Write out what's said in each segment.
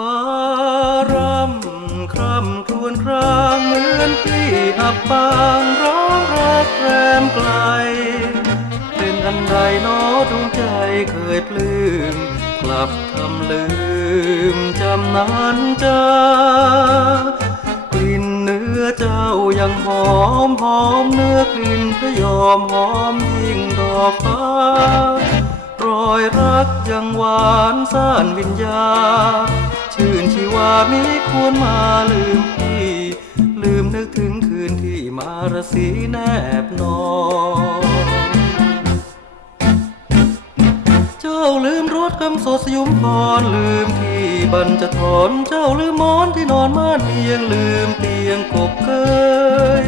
ฟ้ารำคร่ำครวนครางเหมือนพี่อับปางร้องรักแรมไกล เป็นอันใดน้อดวงใจเคยปลื้มกลับทำลืมจำนานจากลิ่นเนื้อเจ้ายังหอมหอมเนื้อกลิ่นพยอมหอมยิ่งดอกฟ้ารอยรักยังหวานซ่านวิญญา ชื่นชีวามิควรมาลืมพี่ ลืมนึกถึงคืนที่มารสีแนบนอนเจ้าลืมรถกำสดสยุมพรลืมที่บรรจทนเจ้าลืมหมอนที่นอนม่านเพียงลืมเตียงกบเกย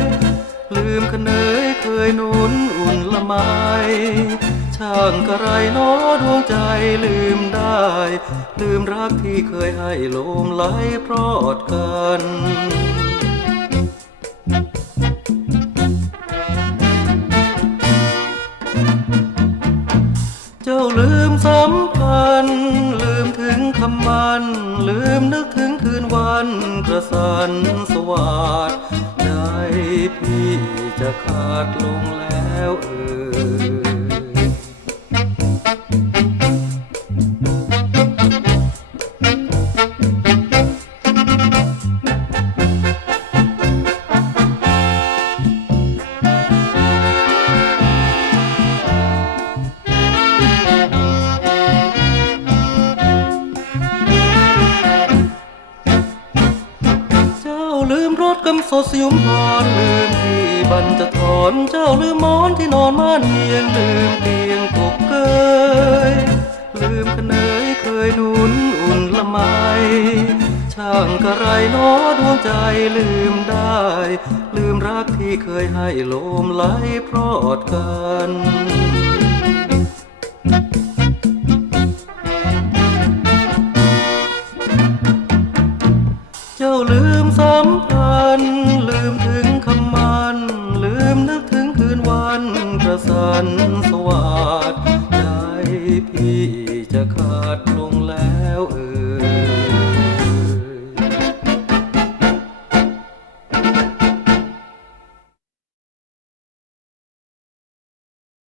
ลืมขนเนยเคยนุนอุ่นละไม ช่างกระไรหนอดวงใจลืมได้ ลืมรักที่เคยให้ลมไหลพรอดกันเจ้าลืมสัมพันธ์ลืมถึงคำมัน ลืมนึกถึงคืนวันกระสันสวัสดใจพี่จะขาดลงแล้วเอ่ย กำสดสยุมพรลืมที่บรรจทนเจ้าลืมหมอนที่นอนม่านเพียงลืมเตียงตกเกยลืมขนเนยเคยนุนอุ่นละไมช่างกระไรหนอดวงใจลืมได้ ลืมรักที่เคยให้ลมไหลพรอดกันเจ้าลืมสัม ลืมถึงคำมัน ลืมนึกถึงคืนวันกระสันสวัสดใจพี่จะขาดลงแล้วเออ